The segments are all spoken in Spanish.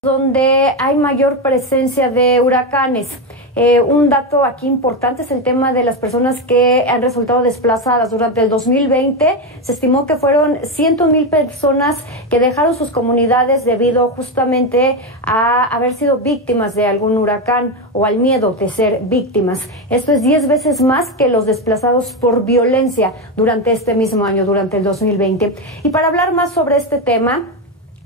donde hay mayor presencia de huracanes. Un dato aquí importante es el tema de las personas que han resultado desplazadas. Durante el 2020 se estimó que fueron 100,000 personas que dejaron sus comunidades debido justamente a haber sido víctimas de algún huracán o al miedo de ser víctimas. Esto es 10 veces más que los desplazados por violencia durante este mismo año, durante el 2020. Y para hablar más sobre este tema,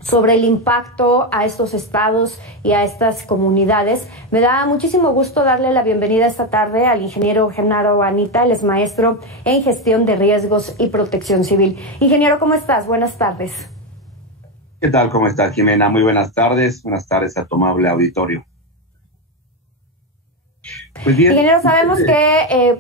sobre el impacto a estos estados y a estas comunidades, me da muchísimo gusto darle la bienvenida esta tarde al ingeniero Genaro Anita. Él es maestro en gestión de riesgos y protección civil. Ingeniero, ¿cómo estás? Buenas tardes. ¿Qué tal? ¿Cómo estás, Jimena? Muy buenas tardes. Buenas tardes a tu amable auditorio. Pues bien, ingeniero, sabemos que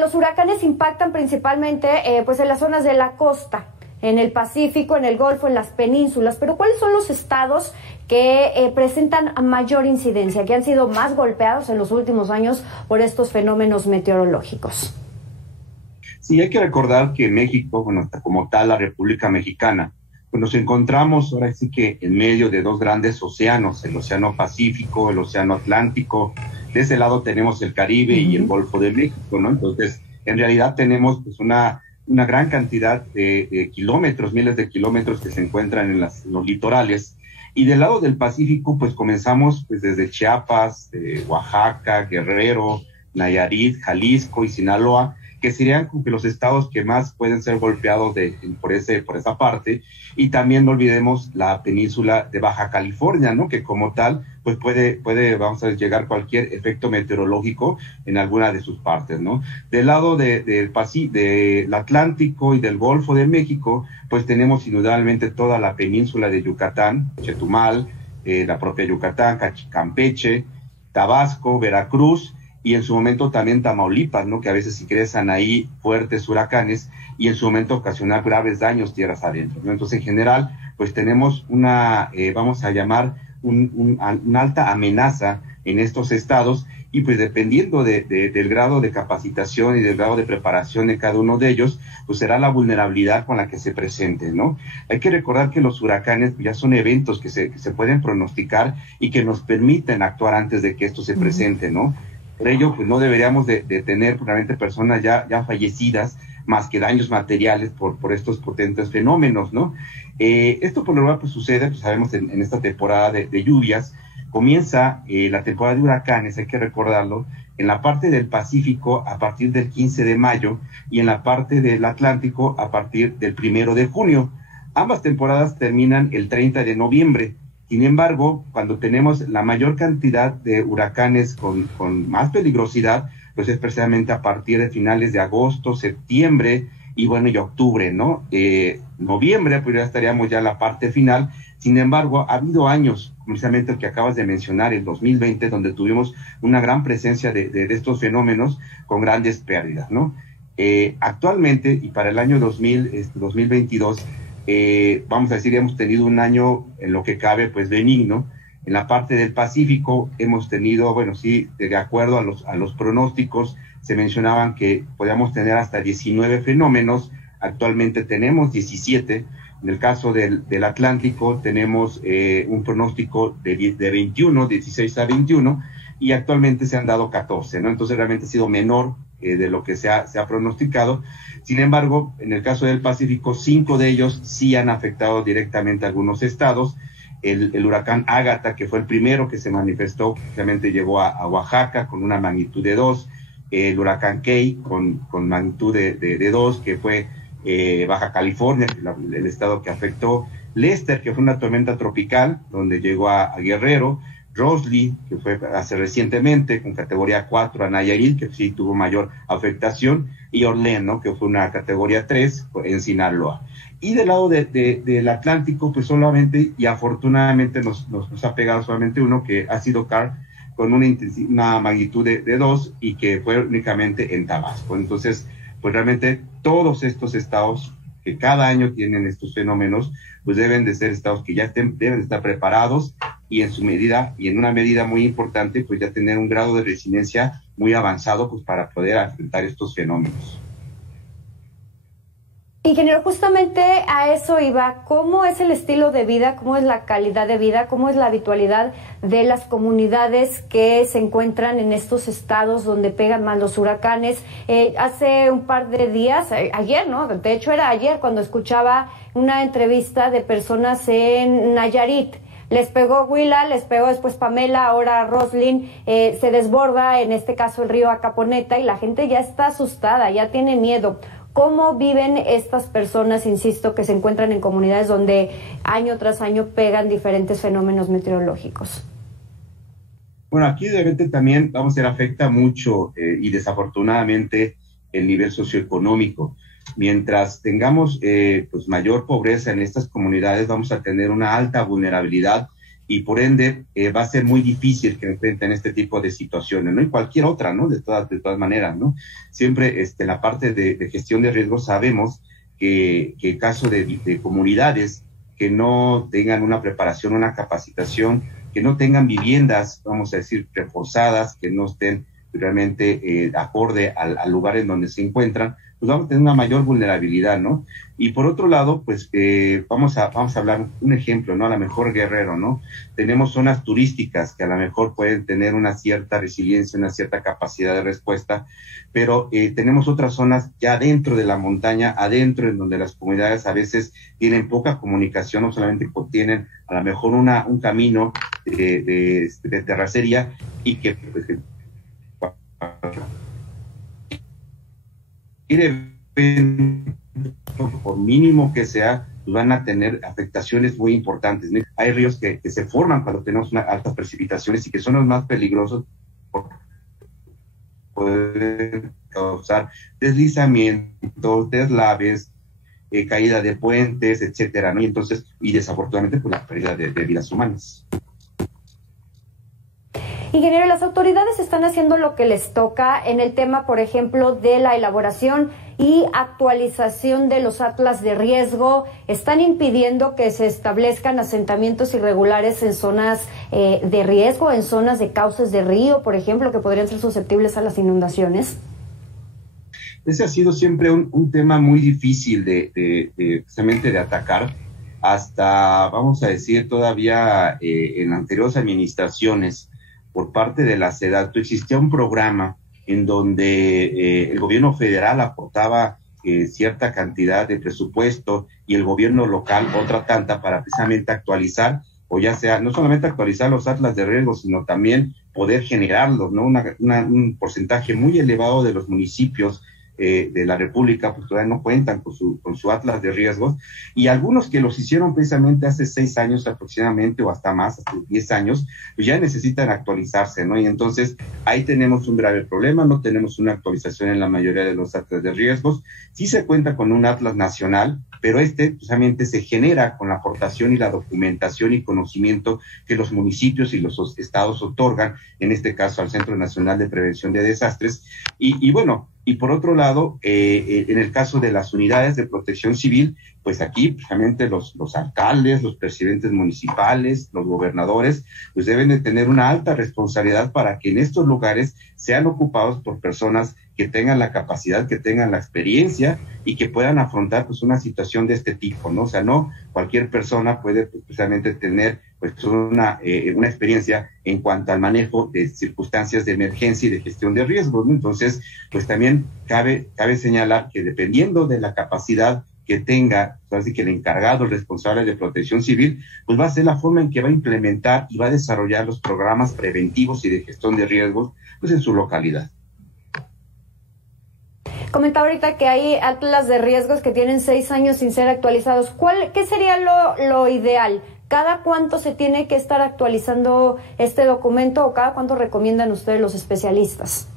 los huracanes impactan principalmente en las zonas de la costa, en el Pacífico, en el Golfo, en las penínsulas, pero ¿cuáles son los estados que presentan mayor incidencia, que han sido más golpeados en los últimos años por estos fenómenos meteorológicos? Sí, hay que recordar que México, bueno, como tal la República Mexicana, pues nos encontramos ahora sí que en medio de dos grandes océanos, el Océano Pacífico, el Océano Atlántico. De ese lado tenemos el Caribe y el Golfo de México, ¿no? Entonces, en realidad tenemos pues una gran cantidad de kilómetros, miles de kilómetros que se encuentran en los litorales. Y del lado del Pacífico, pues comenzamos pues desde Chiapas, Oaxaca, Guerrero, Nayarit, Jalisco y Sinaloa, que serían como que los estados que más pueden ser golpeados por esa parte. Y también no olvidemos la península de Baja California, ¿no? Que como tal, pues puede, vamos a llegar cualquier efecto meteorológico en alguna de sus partes, ¿no? Del lado del Atlántico y del Golfo de México, pues tenemos indudablemente toda la península de Yucatán, Chetumal, la propia Yucatán, Campeche, Tabasco, Veracruz, y en su momento también Tamaulipas, ¿no? Que a veces ingresan ahí fuertes huracanes y en su momento ocasionar graves daños tierras adentro, ¿no? Entonces, en general, pues tenemos vamos a llamar una alta amenaza en estos estados, y pues dependiendo del grado de capacitación y del grado de preparación de cada uno de ellos, pues será la vulnerabilidad con la que se presente, ¿no? Hay que recordar que los huracanes ya son eventos que se pueden pronosticar y que nos permiten actuar antes de que esto se presente, ¿no? Por ello, pues no deberíamos de tener probablemente personas ya fallecidas, más que daños materiales por estos potentes fenómenos, ¿no? Esto por lo general pues sucede, pues sabemos, en esta temporada de lluvias. Comienza la temporada de huracanes, hay que recordarlo, en la parte del Pacífico a partir del 15 de mayo y en la parte del Atlántico a partir del 1 de junio. Ambas temporadas terminan el 30 de noviembre. Sin embargo, cuando tenemos la mayor cantidad de huracanes con más peligrosidad, pues es precisamente a partir de finales de agosto, septiembre y octubre, ¿no? Noviembre, pues ya estaríamos ya en la parte final. Sin embargo, ha habido años, precisamente el que acabas de mencionar, el 2020, donde tuvimos una gran presencia de estos fenómenos con grandes pérdidas, ¿no? Actualmente, y para el año 2022, vamos a decir, hemos tenido un año en lo que cabe, pues benigno. En la parte del Pacífico hemos tenido, sí, de acuerdo a los pronósticos, se mencionaban que podíamos tener hasta 19 fenómenos. Actualmente tenemos 17. En el caso del Atlántico tenemos un pronóstico de 21, 16 a 21, y actualmente se han dado 14, ¿no? Entonces realmente ha sido menor de lo que se ha pronosticado. Sin embargo, en el caso del Pacífico, 5 de ellos sí han afectado directamente a algunos estados. El huracán Ágata, que fue el primero que se manifestó, realmente llegó a Oaxaca con una magnitud de 2. El huracán Key con magnitud de 2, que fue Baja California, el estado que afectó. Lester, que fue una tormenta tropical, donde llegó a Guerrero. Rosely, que fue hace recientemente con categoría 4 a Nayarit, que sí tuvo mayor afectación, y Orlén, ¿no? Que fue una categoría 3 en Sinaloa. Y del lado del Atlántico, pues solamente, y afortunadamente nos ha pegado solamente uno, que ha sido Carl, con una magnitud de 2, y que fue únicamente en Tabasco. Entonces, pues realmente todos estos estados que cada año tienen estos fenómenos, pues deben de ser estados que ya deben de estar preparados, y en una medida muy importante, pues ya tener un grado de resiliencia muy avanzado, pues para poder enfrentar estos fenómenos. Ingeniero, justamente a eso iba. ¿Cómo es el estilo de vida, cómo es la calidad de vida, cómo es la habitualidad de las comunidades que se encuentran en estos estados donde pegan más los huracanes? Hace un par de días, ayer, ¿no? De hecho era ayer cuando escuchaba una entrevista de personas en Nayarit. Les pegó Huila, les pegó después Pamela, ahora Roslyn, se desborda en este caso el río Acaponeta y la gente ya está asustada, ya tiene miedo. ¿Cómo viven estas personas, insisto, que se encuentran en comunidades donde año tras año pegan diferentes fenómenos meteorológicos? Bueno, aquí de repente también, vamos a ver, afecta mucho y desafortunadamente el nivel socioeconómico. Mientras tengamos pues mayor pobreza en estas comunidades, vamos a tener una alta vulnerabilidad y por ende va a ser muy difícil que enfrenten este tipo de situaciones, ¿no? Y cualquier otra, ¿no? De todas maneras, ¿no? Siempre en la parte de gestión de riesgos sabemos que el caso de comunidades que no tengan una preparación, una capacitación, que no tengan viviendas, vamos a decir, reforzadas, que no estén realmente acorde al lugar en donde se encuentran, pues vamos a tener una mayor vulnerabilidad, ¿no? Y por otro lado, pues vamos a hablar un ejemplo, ¿no? A lo mejor Guerrero, ¿no? Tenemos zonas turísticas que a lo mejor pueden tener una cierta resiliencia, una cierta capacidad de respuesta, pero tenemos otras zonas ya dentro de la montaña, adentro, en donde las comunidades a veces tienen poca comunicación, no solamente tienen a lo mejor un camino de terracería y que pues, por mínimo que sea, van a tener afectaciones muy importantes, ¿no? Hay ríos que se forman cuando tenemos altas precipitaciones y que son los más peligrosos por poder causar deslizamientos, deslaves, caída de puentes, etcétera, ¿no? Y entonces, y desafortunadamente, pues la pérdida de vidas humanas. Ingeniero, las autoridades están haciendo lo que les toca en el tema, por ejemplo, de la elaboración y actualización de los atlas de riesgo. Están impidiendo que se establezcan asentamientos irregulares en zonas de riesgo, en zonas de cauces de río, por ejemplo, que podrían ser susceptibles a las inundaciones. Ese ha sido siempre un tema muy difícil precisamente de atacar. Hasta, vamos a decir, todavía en anteriores administraciones, por parte de la SEDATU existía un programa en donde el gobierno federal aportaba cierta cantidad de presupuesto y el gobierno local otra tanta para precisamente actualizar, o ya sea, no solamente actualizar los atlas de riesgo, sino también poder generarlos, ¿no? Un porcentaje muy elevado de los municipios de la República, pues todavía no cuentan con su atlas de riesgos, y algunos que los hicieron precisamente hace 6 años aproximadamente, o hasta más, hasta 10 años, pues ya necesitan actualizarse, ¿no? Y entonces ahí tenemos un grave problema, no tenemos una actualización en la mayoría de los atlas de riesgos. Sí se cuenta con un atlas nacional, pero precisamente se genera con la aportación y la documentación y conocimiento que los municipios y los estados otorgan, en este caso al Centro Nacional de Prevención de Desastres, y bueno, y por otro lado, en el caso de las unidades de protección civil, pues aquí precisamente los alcaldes, los presidentes municipales, los gobernadores, pues deben de tener una alta responsabilidad para que en estos lugares sean ocupados por personas que tengan la capacidad, que tengan la experiencia y que puedan afrontar pues una situación de este tipo, ¿no? O sea, no cualquier persona puede pues, precisamente tener pues una experiencia en cuanto al manejo de circunstancias de emergencia y de gestión de riesgos, ¿no? Entonces, pues también cabe señalar que dependiendo de la capacidad que tenga, así que el encargado, el responsable de protección civil, pues va a ser la forma en que va a implementar y va a desarrollar los programas preventivos y de gestión de riesgos pues en su localidad. Comentaba ahorita que hay atlas de riesgos que tienen 6 años sin ser actualizados. ¿Qué sería lo ideal? ¿Cada cuánto se tiene que estar actualizando este documento o cada cuánto recomiendan ustedes los especialistas?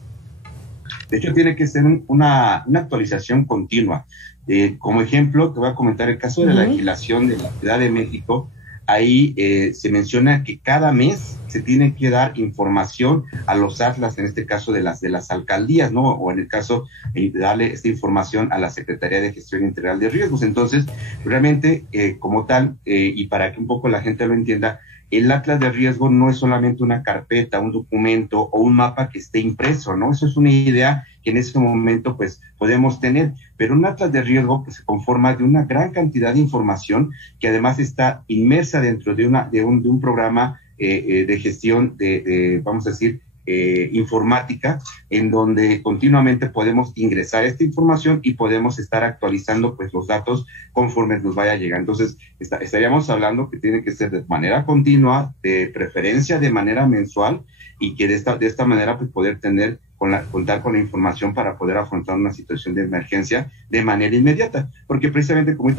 De hecho, tiene que ser una actualización continua. Como ejemplo, te voy a comentar el caso de la legislación de la Ciudad de México. Ahí se menciona que cada mes se tiene que dar información a los atlas, en este caso de las alcaldías, ¿no? O en el caso de darle esta información a la Secretaría de Gestión Integral de Riesgos. Entonces, realmente, como tal, y para que un poco la gente lo entienda, el atlas de riesgo no es solamente una carpeta, un documento o un mapa que esté impreso, ¿no? Eso es una idea que en ese momento pues podemos tener, pero un atlas de riesgo que se conforma de una gran cantidad de información que además está inmersa dentro de un programa de gestión vamos a decir, informática, en donde continuamente podemos ingresar esta información y podemos estar actualizando pues los datos conforme nos vaya llegando. Entonces, estaríamos hablando que tiene que ser de manera continua, de preferencia de manera mensual, y que de esta manera pues poder contar con la información para poder afrontar una situación de emergencia de manera inmediata, porque precisamente como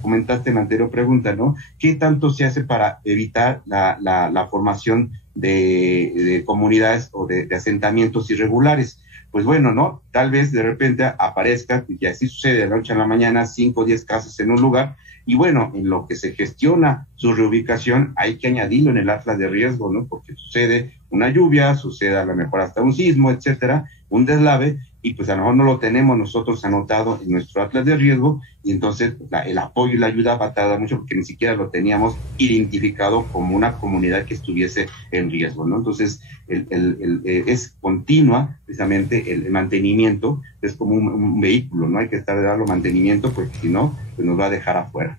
comentaste en la anterior pregunta, ¿no? ¿Qué tanto se hace para evitar la formación de comunidades o de asentamientos irregulares? Pues bueno, ¿no? Tal vez de repente aparezca, y así sucede de la noche a la mañana, 5 o 10 casas en un lugar, y bueno, en lo que se gestiona su reubicación, hay que añadirlo en el atlas de riesgo, ¿no? Porque sucede una lluvia, sucede a lo mejor hasta un sismo, etcétera, un deslave, y pues a lo mejor no lo tenemos nosotros anotado en nuestro atlas de riesgo, y entonces el apoyo y la ayuda va a tardar mucho porque ni siquiera lo teníamos identificado como una comunidad que estuviese en riesgo, ¿no? Entonces, es continua precisamente el mantenimiento, es como un vehículo, ¿no? Hay que estar dando mantenimiento porque si no, pues nos va a dejar afuera.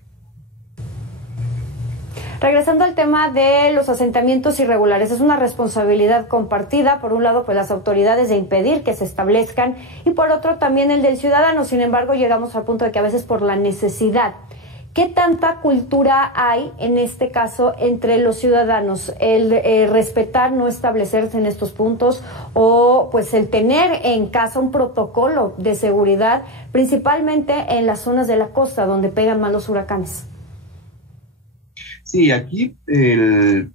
Regresando al tema de los asentamientos irregulares, es una responsabilidad compartida, por un lado, pues las autoridades de impedir que se establezcan y por otro también el del ciudadano. Sin embargo, llegamos al punto de que a veces por la necesidad. ¿Qué tanta cultura hay en este caso entre los ciudadanos? El respetar, no establecerse en estos puntos o pues el tener en casa un protocolo de seguridad, principalmente en las zonas de la costa donde pegan más los huracanes. Sí, aquí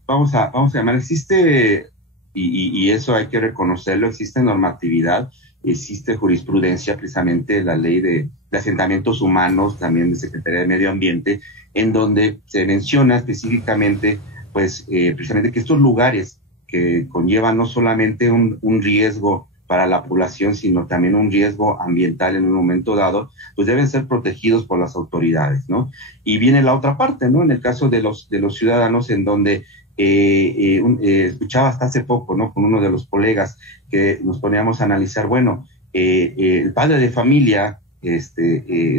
vamos a llamar, existe, y eso hay que reconocerlo, existe normatividad, existe jurisprudencia, precisamente la ley de asentamientos humanos, también de Secretaría de Medio Ambiente, en donde se menciona específicamente, pues, precisamente que estos lugares que conllevan no solamente un riesgo para la población, sino también un riesgo ambiental en un momento dado, pues deben ser protegidos por las autoridades, ¿no? Y viene la otra parte, ¿no? En el caso de los ciudadanos, en donde escuchaba hasta hace poco, ¿no? Con uno de los colegas que nos poníamos a analizar, bueno, el padre de familia,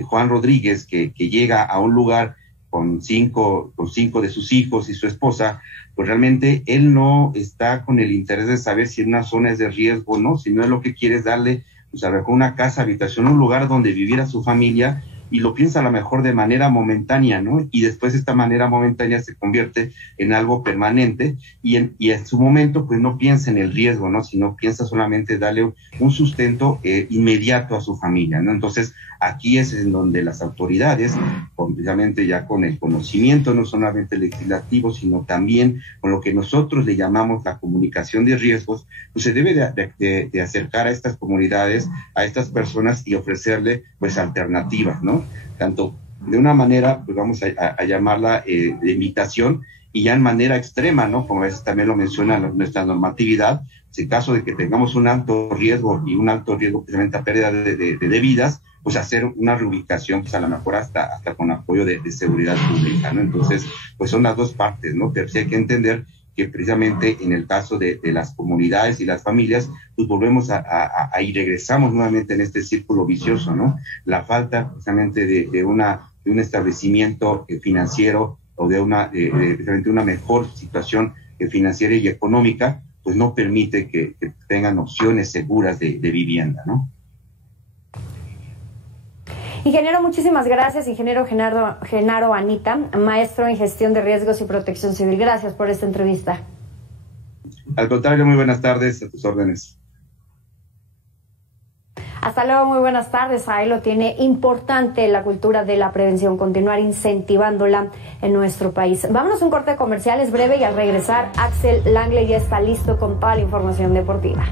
Juan Rodríguez, que llega a un lugar con cinco de sus hijos y su esposa, pues realmente él no está con el interés de saber si una zona es de riesgo o no, sino lo que quiere es darle, pues a lo mejor una casa, habitación, un lugar donde vivir a su familia, y lo piensa a lo mejor de manera momentánea, ¿no? Y después esta manera momentánea se convierte en algo permanente, y en su momento pues no piensa en el riesgo, ¿no? Sino piensa solamente darle un sustento inmediato a su familia, ¿no? Entonces aquí es en donde las autoridades, precisamente ya con el conocimiento no solamente legislativo, sino también con lo que nosotros le llamamos la comunicación de riesgos, pues se debe de acercar a estas comunidades, a estas personas, y ofrecerle pues alternativas, ¿no? Tanto de una manera, pues vamos a llamarla de invitación, y ya en manera extrema, ¿no? Como a veces también lo menciona nuestra normatividad, en caso de que tengamos un alto riesgo precisamente a pérdida de vidas, pues hacer una reubicación, pues a lo mejor hasta con apoyo de seguridad pública, ¿no? Entonces, pues son las dos partes, ¿no? Pero sí hay que entender que precisamente en el caso de las comunidades y las familias, pues volvemos y regresamos nuevamente en este círculo vicioso, ¿no? La falta precisamente de un establecimiento financiero o de una mejor situación financiera y económica, pues no permite que tengan opciones seguras de vivienda, ¿no? Ingeniero, muchísimas gracias. Ingeniero Genaro Anita, maestro en gestión de riesgos y protección civil. Gracias por esta entrevista. Al contrario, muy buenas tardes, a tus órdenes. Hasta luego, muy buenas tardes. Ahí lo tiene, importante la cultura de la prevención, continuar incentivándola en nuestro país. Vámonos a un corte comercial, es breve, y al regresar, Axel Langley ya está listo con toda la información deportiva.